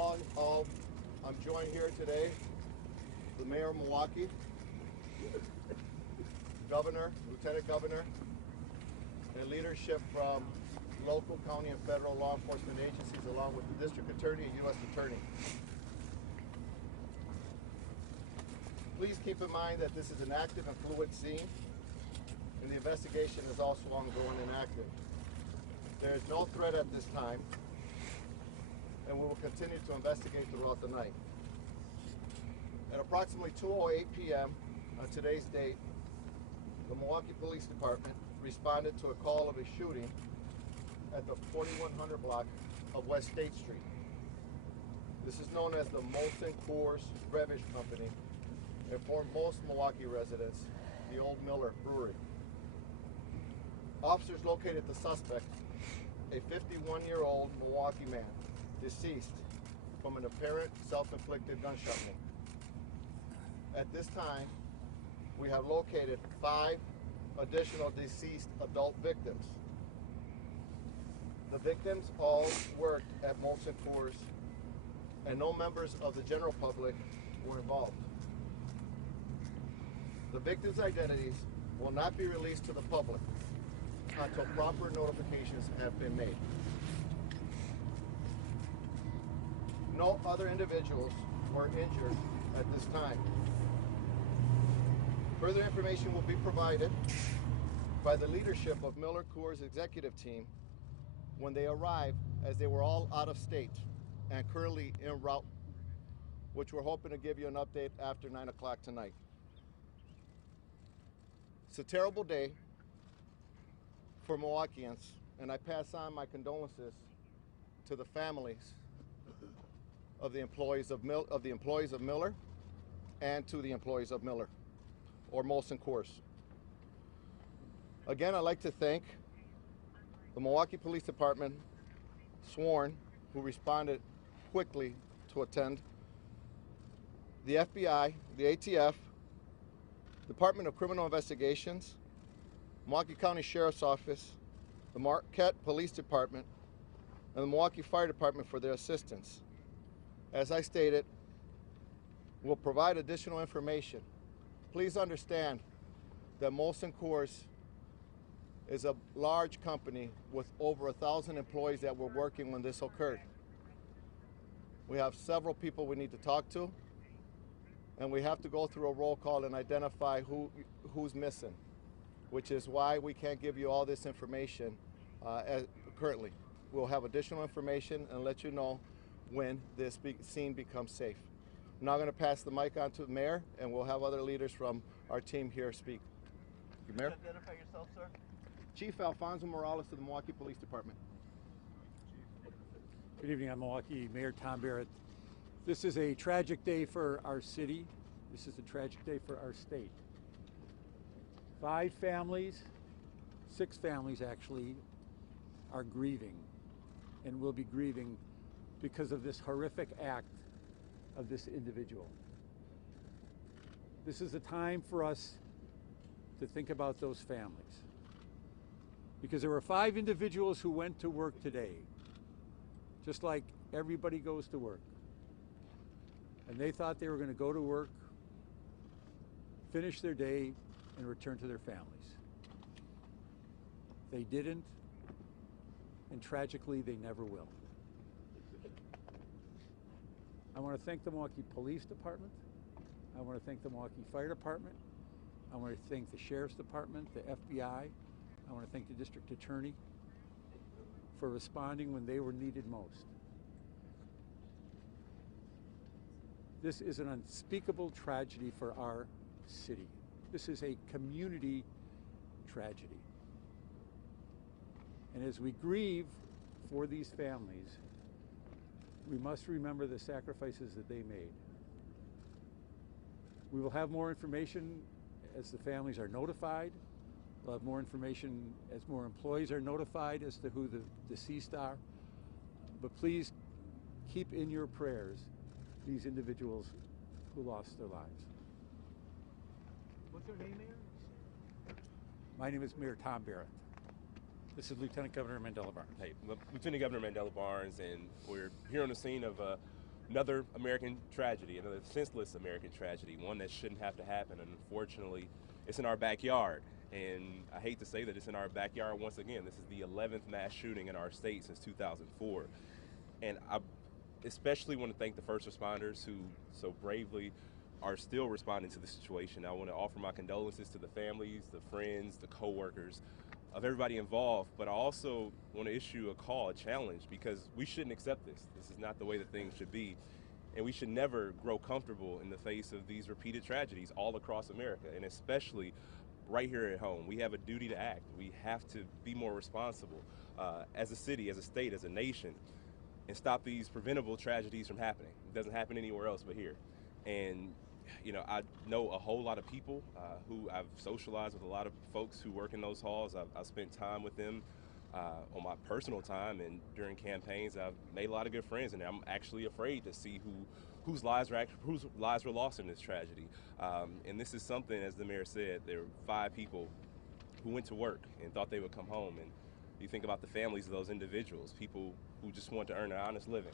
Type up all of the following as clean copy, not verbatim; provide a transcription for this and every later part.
all. I'm joined here today with the Mayor of Milwaukee, Governor, Lieutenant Governor, and leadership from local, county, and federal law enforcement agencies, along with the District Attorney and U.S. Attorney. Please keep in mind that this is an active and fluid scene, and the investigation is also ongoing and active. There is no threat at this time, and we will continue to investigate throughout the night. At approximately 2:08 p.m. on today's date, the Milwaukee Police Department responded to a call of a shooting at the 4100 block of West State Street. This is known as the Molson Coors Beverage Company, and for most Milwaukee residents, the old Miller brewery. Officers located the suspect, a 51-year-old Milwaukee man, deceased from an apparent self-inflicted gunshot wound. At this time, we have located 5 additional deceased adult victims. The victims all worked at Molson Coors, and no members of the general public were involved. The victims' identities will not be released to the public until proper notifications have been made. No other individuals were injured at this time. Further information will be provided by the leadership of Miller Coors executive team when they arrive, as they were all out of state and currently en route, which we're hoping to give you an update after 9 o'clock tonight. It's a terrible day for Milwaukeeans, and I pass on my condolences to the families of the employees of Miller and to the employees of Miller or Molson Coors. Again, I'd like to thank the Milwaukee Police Department sworn who responded quickly to attend, the FBI, the ATF, Department of Criminal Investigations, Milwaukee County Sheriff's Office, the Marquette Police Department, and the Milwaukee Fire Department for their assistance. As I stated, we'll provide additional information. Please understand that Molson Coors is a large company with over 1,000 employees that were working when this occurred. We have several people we need to talk to, and we have to go through a roll call and identify who's missing, which is why we can't give you all this information currently. We'll have additional information and let you know when this scene becomes safe. I'm now going to pass the mic on to the mayor, and we'll have other leaders from our team here speak. Thank you, Mayor. Identify yourself, sir. Chief Alfonso Morales of the Milwaukee Police Department. Good evening, I'm Milwaukee Mayor Tom Barrett. This is a tragic day for our city. This is a tragic day for our state. 5 families, 6 families actually, are grieving and will be grieving because of this horrific act of this individual. This is a time for us to think about those families, because there were 5 individuals who went to work today, just like everybody goes to work. And they thought they were going to go to work, finish their day, and return to their families. They didn't, and tragically, they never will. I want to thank the Milwaukee Police Department. I want to thank the Milwaukee Fire Department. I want to thank the Sheriff's Department, the FBI. I want to thank the District Attorney for responding when they were needed most. This is an unspeakable tragedy for our city. This is a community tragedy. And as we grieve for these families, we must remember the sacrifices that they made. We will have more information as the families are notified. We'll have more information as more employees are notified as to who the deceased are. But please keep in your prayers these individuals who lost their lives. What's your name, Mayor? My name is Mayor Tom Barrett. This is Lieutenant Governor Mandela Barnes. Hey, Lieutenant Governor Mandela Barnes, and we're here on the scene of another American tragedy, another senseless American tragedy, one that shouldn't have to happen. And unfortunately, it's in our backyard. And I hate to say that it's in our backyard once again. This is the 11th mass shooting in our state since 2004. And I especially want to thank the first responders who so bravely are still responding to the situation. I want to offer my condolences to the families, the friends, the co-workers of everybody involved, but I also want to issue a call, a challenge, because we shouldn't accept this. This is not the way that things should be, and we should never grow comfortable in the face of these repeated tragedies all across America, and especially right here at home. We have a duty to act. We have to be more responsible as a city, as a state, as a nation, and stop these preventable tragedies from happening. It doesn't happen anywhere else but here. And you know, I know a whole lot of people who I've socialized with, a lot of folks who work in those halls. I've spent time with them on my personal time, and during campaigns, I've made a lot of good friends, and I'm actually afraid to see whose lives were lost in this tragedy. And this is something, as the mayor said, there were 5 people who went to work and thought they would come home, and you think about the families of those individuals, people who just want to earn an honest living,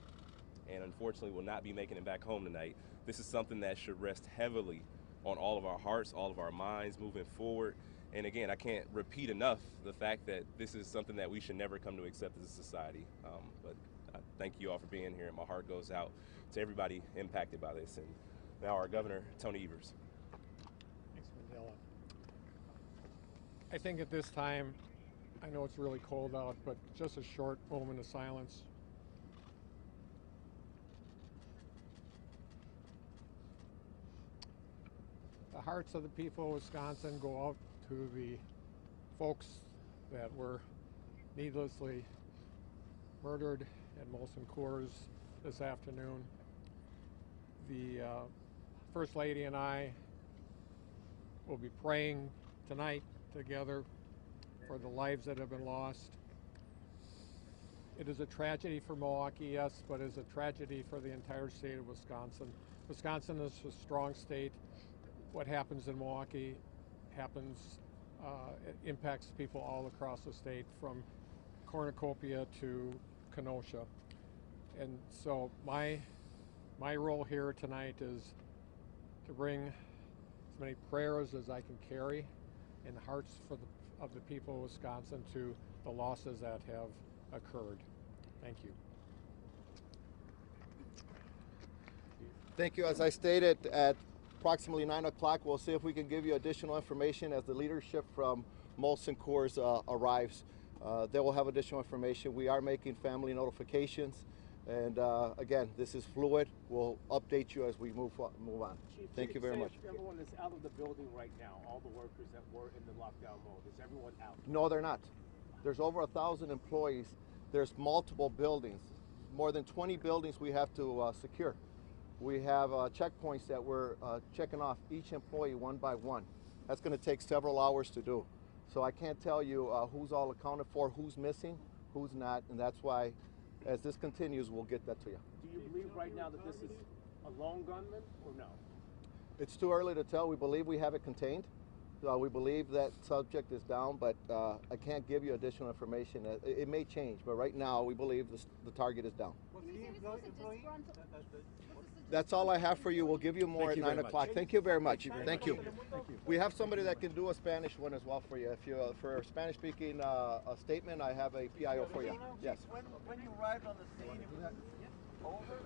and unfortunately will not be making it back home tonight. This is something that should rest heavily on all of our hearts, all of our minds moving forward. And again, I can't repeat enough the fact that this is something that we should never come to accept as a society. But I thank you all for being here, and my heart goes out to everybody impacted by this. And now our Governor, Tony Evers. Thanks, Mandela. I think at this time, I know it's really cold out, but just a short moment of silence. The hearts of the people of Wisconsin go out to the folks that were needlessly murdered at Molson Coors this afternoon. The First Lady and I will be praying tonight together for the lives that have been lost. It is a tragedy for Milwaukee, yes, but it is a tragedy for the entire state of Wisconsin. Wisconsin is a strong state. What happens in Milwaukee happens, it impacts people all across the state, from cornucopia to Kenosha. And so my role here tonight is to bring as many prayers as I can carry in the hearts of the people of Wisconsin to the losses that have occurred. Thank you. Thank you. As I stated, at approximately 9 o'clock, we'll see if we can give you additional information as the leadership from Molson Coors arrives. They will have additional information. We are making family notifications, and again, this is fluid. We'll update you as we move on. Chief, Thank you very much. Everyone is out of the building right now. All the workers that were in the lockdown mode. Is everyone out? No, they're not. There's over 1,000 employees. There's multiple buildings, more than 20 buildings we have to secure. We have checkpoints that we're checking off each employee one by one. That's going to take several hours to do. So I can't tell you who's all accounted for, who's missing, who's not, and that's why, as this continues, we'll get that to you. Do you believe right now that this is a lone gunman or no? It's too early to tell. We believe we have it contained. We believe that subject is down, but I can't give you additional information. It may change, but right now we believe the target is down. That's all I have for you. We'll give you more at 9 o'clock. Thank you very much. Thank you. We have somebody that can do a Spanish one as well for you. If you for Spanish speaking a statement, I have a PIO for you. Yes. When you arrived on the scene, it was over?